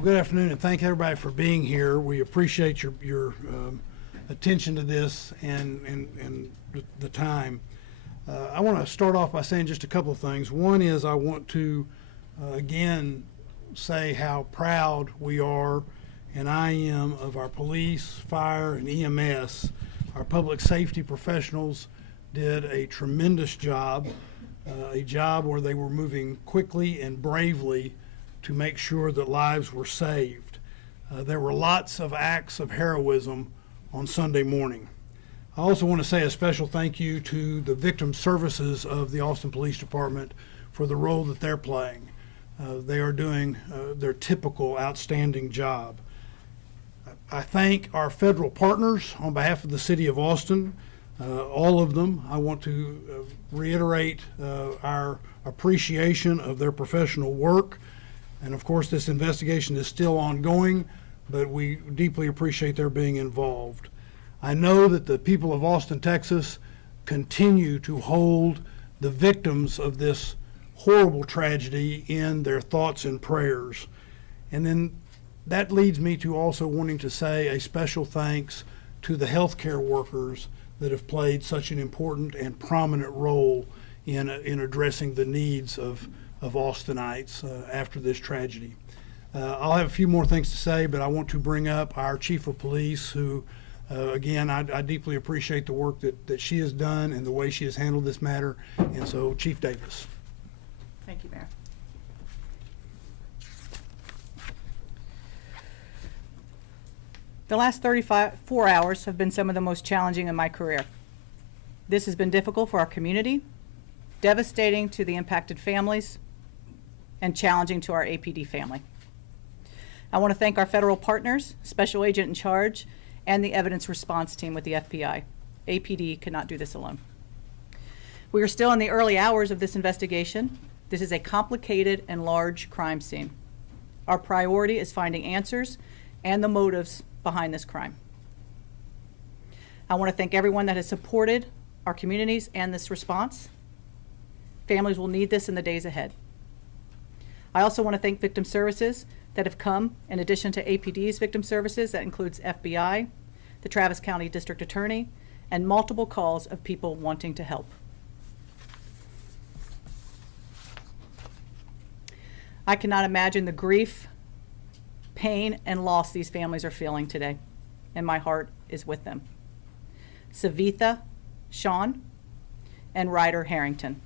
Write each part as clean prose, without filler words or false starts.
Good afternoon, and thank everybody for being here. We appreciate your attention to this and the time. I want to start off by saying just a couple of things. One is I want to again say how proud we are, and I am, of our police, fire, and EMS. Our public safety professionals did a tremendous job, a job where they were moving quickly and bravely to make sure that lives were saved. There were lots of acts of heroism on Sunday morning. I also want to say a special thank you to the victim services of the Austin Police Department for the role that they're playing. They are doing their typical outstanding job. I thank our federal partners on behalf of the City of Austin, all of them. I want to reiterate our appreciation of their professional work. And of course, this investigation is still ongoing, but we deeply appreciate their being involved. I know that the people of Austin, Texas continue to hold the victims of this horrible tragedy in their thoughts and prayers. And then that leads me to also wanting to say a special thanks to the healthcare workers that have played such an important and prominent role in addressing the needs of Austinites after this tragedy. I'll have a few more things to say, but I want to bring up our Chief of Police, who, again, I deeply appreciate the work that she has done and the way she has handled this matter. And so, Chief Davis. Thank you, Mayor. The last 4 hours have been some of the most challenging in my career. This has been difficult for our community, devastating to the impacted families, and challenging to our APD family. I want to thank our federal partners, Special Agent in Charge, and the evidence response team with the FBI. APD could not do this alone. We are still in the early hours of this investigation. This is a complicated and large crime scene. Our priority is finding answers and the motives behind this crime. I want to thank everyone that has supported our communities and this response. Families will need this in the days ahead. I also want to thank victim services that have come in addition to APD's victim services. That includes FBI, the Travis County District Attorney, and multiple calls of people wanting to help. I cannot imagine the grief, pain, and loss these families are feeling today, and my heart is with them. Savitha Shan and Ryder Harrington.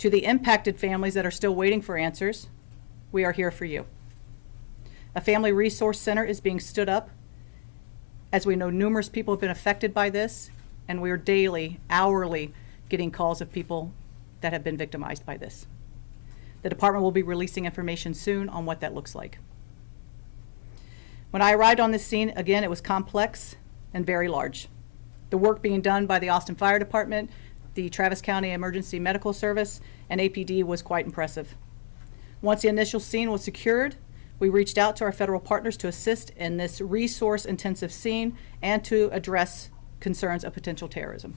To the impacted families that are still waiting for answers, we are here for you. A family resource center is being stood up, as we know numerous people have been affected by this, and we are daily, hourly getting calls of people that have been victimized by this. The department will be releasing information soon on what that looks like. When I arrived on this scene, again, it was complex and very large. The work being done by the Austin Fire Department, the Travis County Emergency Medical Service, and APD was quite impressive. Once the initial scene was secured, we reached out to our federal partners to assist in this resource-intensive scene and to address concerns of potential terrorism.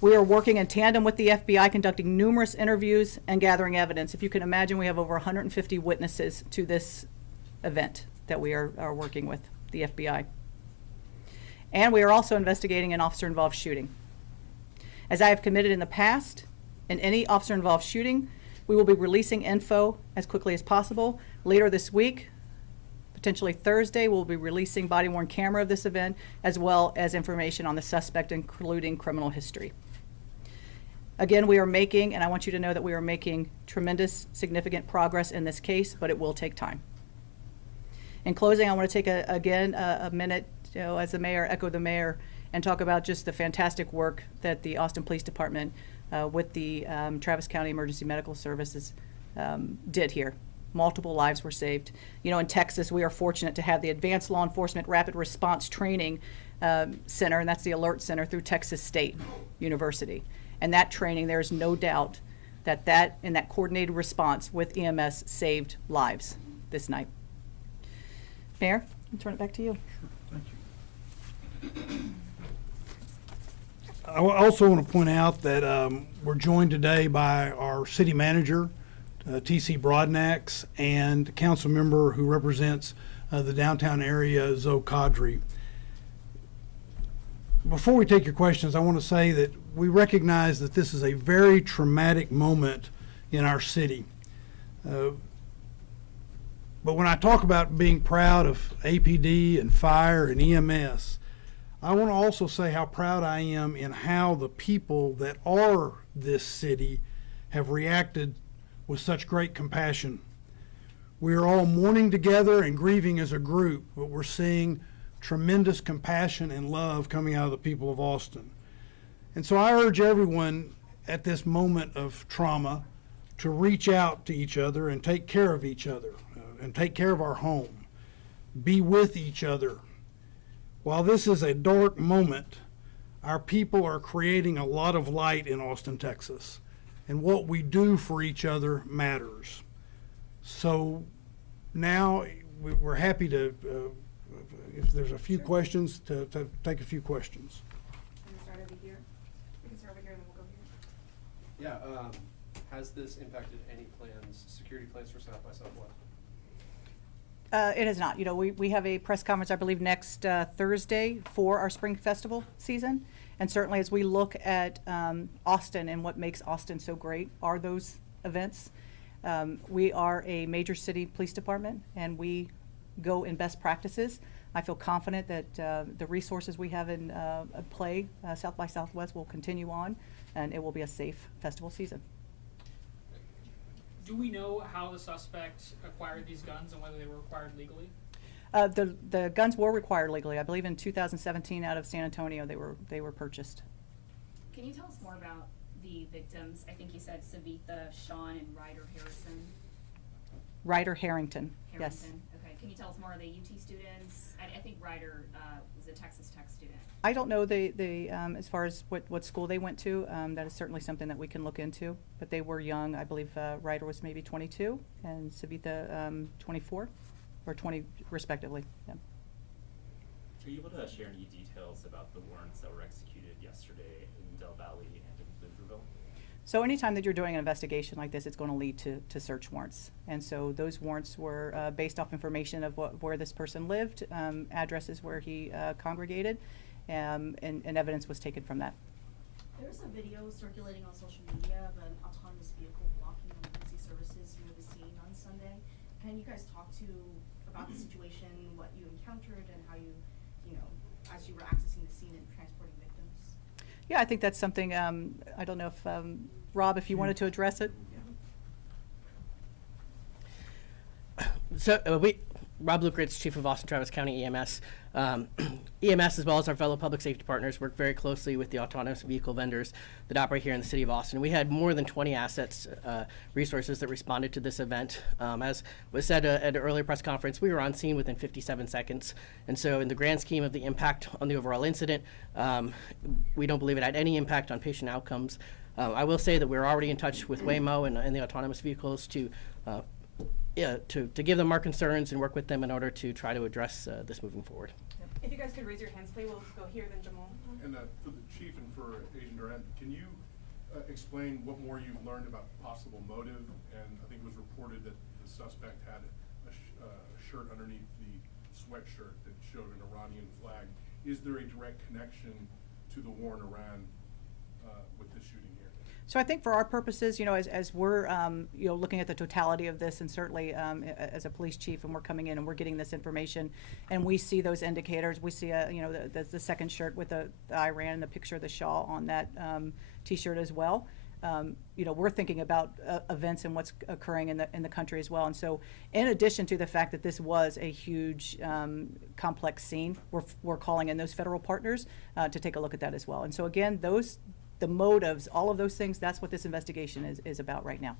We are working in tandem with the FBI, conducting numerous interviews and gathering evidence. If you can imagine, we have over 150 witnesses to this event that we are working with the FBI. And we are also investigating an officer-involved shooting. As I have committed in the past, in any officer-involved shooting, we will be releasing info as quickly as possible. Later this week, potentially Thursday, we'll be releasing body-worn camera of this event, as well as information on the suspect, including criminal history. Again, we are making, and I want you to know that we are making tremendous, significant progress in this case, but it will take time. In closing, I want to take a minute, as the mayor, echo the mayor, and talk about just the fantastic work that the Austin Police Department with the Travis County Emergency Medical Services did here. Multiple lives were saved. You know, in Texas, we are fortunate to have the Advanced Law Enforcement Rapid Response Training Center, and that's the Alert Center through Texas State University. And that training, there's no doubt that in that coordinated response with EMS saved lives this night. Mayor, I'll turn it back to you. Sure, thank you. I also want to point out that we're joined today by our city manager T.C. Broadnax, and council member who represents the downtown area, Zoe Kadri. Before we take your questions, I want to say that we recognize that this is a very traumatic moment in our city. But when I talk about being proud of APD and fire and EMS, I want to also say how proud I am in how the people that are this city have reacted with such great compassion. We are all mourning together and grieving as a group, but we're seeing tremendous compassion and love coming out of the people of Austin. And so I urge everyone at this moment of trauma to reach out to each other and take care of each other and take care of our home. Be with each other. While this is a dark moment, our people are creating a lot of light in Austin, Texas. And what we do for each other matters. So now we're happy to, if there's a few questions, to take a few questions. Can we start over here? We can start over here and then we'll go here. Yeah, has this impacted any plans, security plans for South by Southwest? It has not. You know, we have a press conference, I believe, next Thursday for our spring festival season. And certainly as we look at Austin and what makes Austin so great are those events. We are a major city police department and we go in best practices. I feel confident that the resources we have in play, South by Southwest, will continue on and it will be a safe festival season. Do we know how the suspect acquired these guns and whether they were acquired legally? The guns were required legally. I believe in 2017 out of San Antonio they were purchased. Can you tell us more about the victims? I think you said Savitha Shan and Ryder Harrison. Ryder Harrington, yes. Okay. Can you tell us more? Are they UT students? I think Ryder was a Texas Tech student. I don't know as far as what school they went to. That is certainly something that we can look into. But they were young. I believe Ryder was maybe 22 and Savitha 24 or 20 respectively. Yeah. Are you able to share any details about the warrants that were executed yesterday in Del Valle and in Steubenville? So anytime that you're doing an investigation like this, it's going to lead to search warrants. And so those warrants were based off information of where this person lived, addresses where he congregated, and evidence was taken from that. There's a video circulating on social media of an autonomous vehicle blocking emergency services near the scene on Sunday. Can you guys talk about the situation, what you encountered, and how you as you were accessing the scene and transporting victims? Yeah, I think that's something, I don't know if, Rob, if you wanted to address it? So Rob Lukritz, Chief of Austin Travis County EMS. EMS, as well as our fellow public safety partners, work very closely with the autonomous vehicle vendors that operate here in the city of Austin. We had more than 20 assets, resources that responded to this event. As was said at an earlier press conference, we were on scene within 57 seconds. And so in the grand scheme of the impact on the overall incident, we don't believe it had any impact on patient outcomes. I will say that we're already in touch with Waymo and the autonomous vehicles to give them our concerns and work with them in order to try to address this moving forward. If you guys could raise your hands, please. We'll go here, then Jamal. And for the chief and for Agent Durant, can you explain what more you've learned about possible motive? And I think it was reported that the suspect had a shirt underneath the sweatshirt that showed an Iranian flag. Is there a direct connection to the war in Iran with this shooting here? So I think for our purposes, as we're, looking at the totality of this, and certainly as a police chief, and we're coming in and we're getting this information, and we see those indicators. We see, the second shirt with the Iran and the picture of the Shah on that T-shirt as well. We're thinking about events and what's occurring in the country as well. And so, in addition to the fact that this was a huge, complex scene, we're calling in those federal partners to take a look at that as well. And so, again, the motives, all of those things, that's what this investigation is about right now.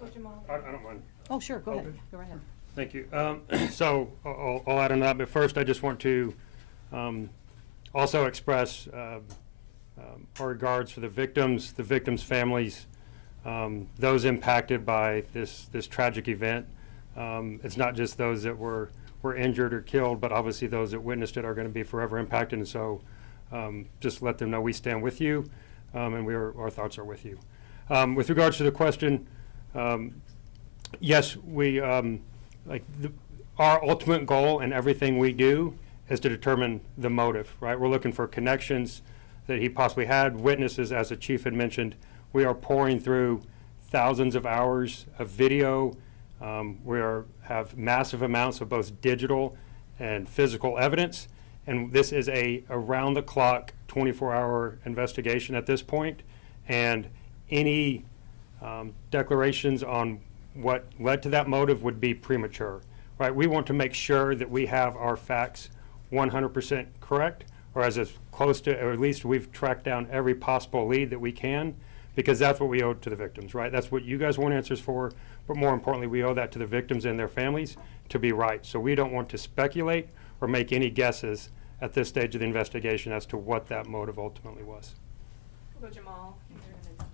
What, Jamal? I don't mind. Oh, sure, go ahead. Okay. Go right ahead. Thank you. So I'll add on that, but first I just want to also express our regards for the victims' families, those impacted by this tragic event. It's not just those that were injured or killed, but obviously those that witnessed it are going to be forever impacted. And so just let them know we stand with you, and our thoughts are with you. With regards to the question, Yes, we, our ultimate goal in everything we do is to determine the motive, right? We're looking for connections that he possibly had, witnesses, as the chief had mentioned. We are pouring through thousands of hours of video. Have massive amounts of both digital and physical evidence. And this is a around-the-clock, 24-hour investigation at this point. And any declarations on what led to that motive would be premature, right? We want to make sure that we have our facts 100% correct, or as close to, or at least we've tracked down every possible lead that we can, because that's what we owe to the victims, right? That's what you guys want answers for, but more importantly, we owe that to the victims and their families to be right. So we don't want to speculate or make any guesses at this stage of the investigation as to what that motive ultimately was. We'll go Jamal.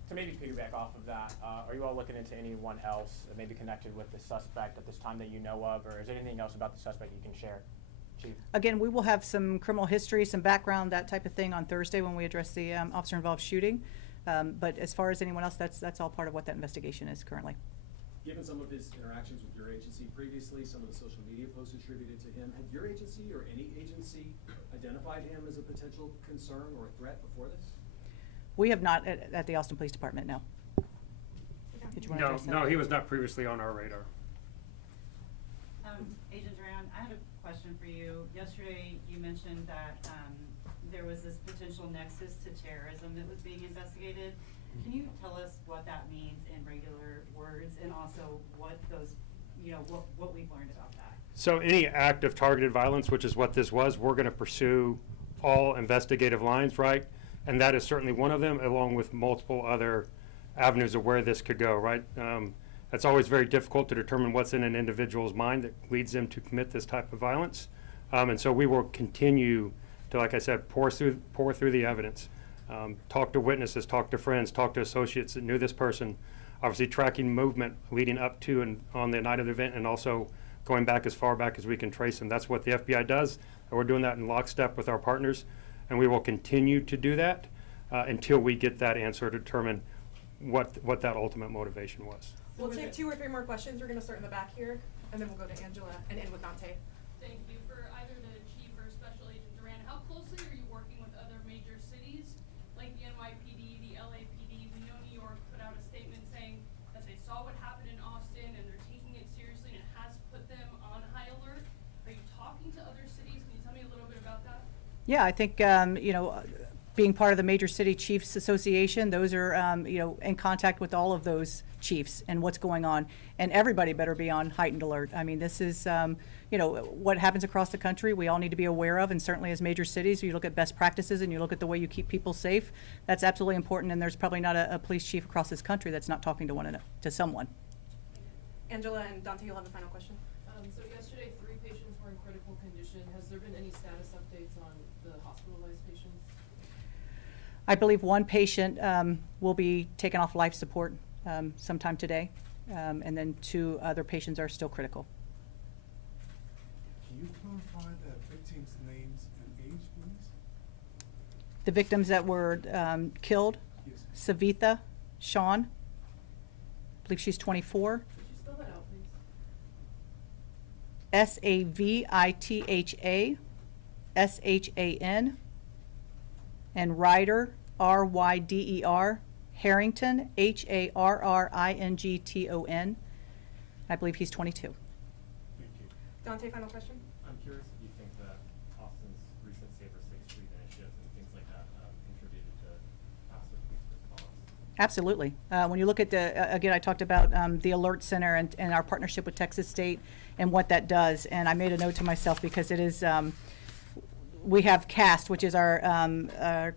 To maybe piggyback off of that, are you all looking into anyone else that may be connected with the suspect at this time that you know of, or is there anything else about the suspect you can share? Chief? Again, we will have some criminal history, some background, that type of thing on Thursday when we address the officer-involved shooting. But as far as anyone else, that's all part of what that investigation is currently. Given some of his interactions with your agency previously, some of the social media posts attributed to him, had your agency or any agency identified him as a potential concern or threat before this? We have not at the Austin Police Department, no. Did you want to address that? No, he was not previously on our radar. Agent Duran, I had a question for you. Yesterday, you mentioned that there was this potential nexus to terrorism that was being investigated. Can you tell us what that means in regular words, and also what those, what we've learned about that? So any act of targeted violence, which is what this was, we're going to pursue all investigative lines, right? And that is certainly one of them, along with multiple other avenues of where this could go, right? It's always very difficult to determine what's in an individual's mind that leads them to commit this type of violence. And so we will continue to, like I said, pour through the evidence, talk to witnesses, talk to friends, talk to associates that knew this person, obviously tracking movement leading up to and on the night of the event, and also going back as far back as we can trace them. That's what the FBI does, and we're doing that in lockstep with our partners, and we will continue to do that until we get that answer to determine what that ultimate motivation was. We'll take 2 or 3 more questions. We're going to start in the back here, and then we'll go to Angela and end with Dante. Thank you. For either the chief or Special Agent Duran, how closely are you working with other major cities like the NYPD, the LAPD? We know New York put out a statement saying that they saw what happened in Austin and they're taking it seriously and it has put them on high alert. Are you talking to other cities? Can you tell me a little bit about that? Yeah, I think, being part of the Major City Chiefs Association, those are, in contact with all of those chiefs and what's going on. And everybody better be on heightened alert. I mean, this is, what happens across the country, we all need to be aware of. And certainly as major cities, you look at best practices and you look at the way you keep people safe. That's absolutely important. And there's probably not a police chief across this country that's not talking to someone. Angela and Dante, you'll have the final question. So yesterday, 3 patients were in critical condition. Has there been any status updates on the hospitalized patients? I believe one patient will be taken off life support sometime today, and then 2 other patients are still critical. Can you clarify the victims' names and age, please? The victims that were killed, Yes. Savitha Shan, I believe she's 24. Could you spell that out, please? Savitha Shan, and Ryder, Ryder, Harrington, Harrington. I believe he's 22. Thank you. Dante, final question. I'm curious if you think that Austin's recent Safer 6th Street initiatives and things like that contributed to faster police response. Absolutely. When you look at again, I talked about the Alert Center and our partnership with Texas State and what that does. And I made a note to myself because it is, we have CAST, which is our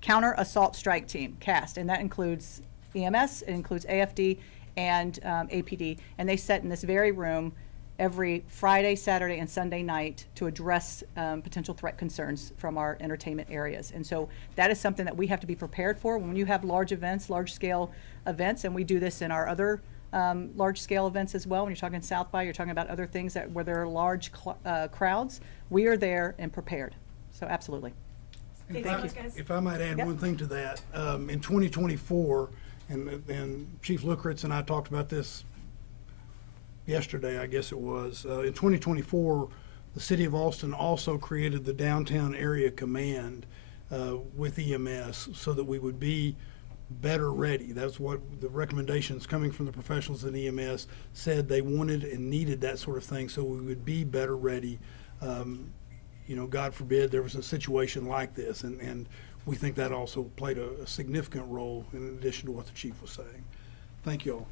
Counter Assault Strike Team, CAST, and that includes EMS, it includes AFD and APD. And they sit in this very room every Friday, Saturday, and Sunday night to address potential threat concerns from our entertainment areas. And so that is something that we have to be prepared for when you have large events, large-scale events, and we do this in our other large-scale events as well. When you're talking South by, you're talking about other things where there are large crowds. We are there and prepared. So absolutely. If I might add one thing to that, in 2024, and Chief Lukeritz and I talked about this yesterday, I guess it was. In 2024, the City of Austin also created the Downtown Area Command with EMS so that we would be better ready. That's what the recommendations coming from the professionals in EMS said they wanted and needed, that sort of thing, so we would be better ready. You know, God forbid there was a situation like this, and we think that also played a significant role in addition to what the chief was saying. Thank you all.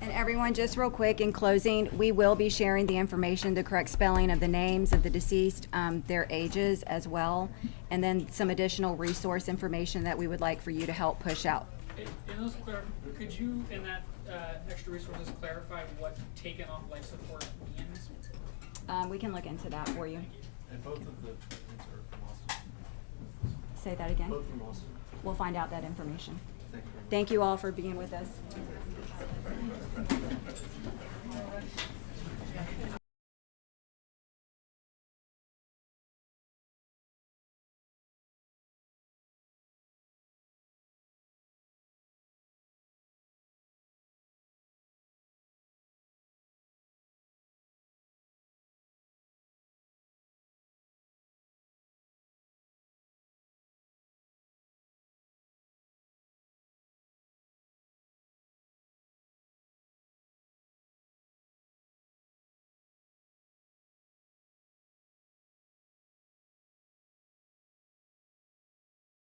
And everyone, just real quick, in closing, we will be sharing the information, the correct spelling of the names of the deceased, their ages as well, and then some additional resource information that we would like for you to help push out. In those could you, in that extra resources, clarify what taken off life support means? We can look into that for you. And both of the treatments are from Austin. Say that again? Both from Austin. We'll find out that information. Thank you. Thank you all for being with us.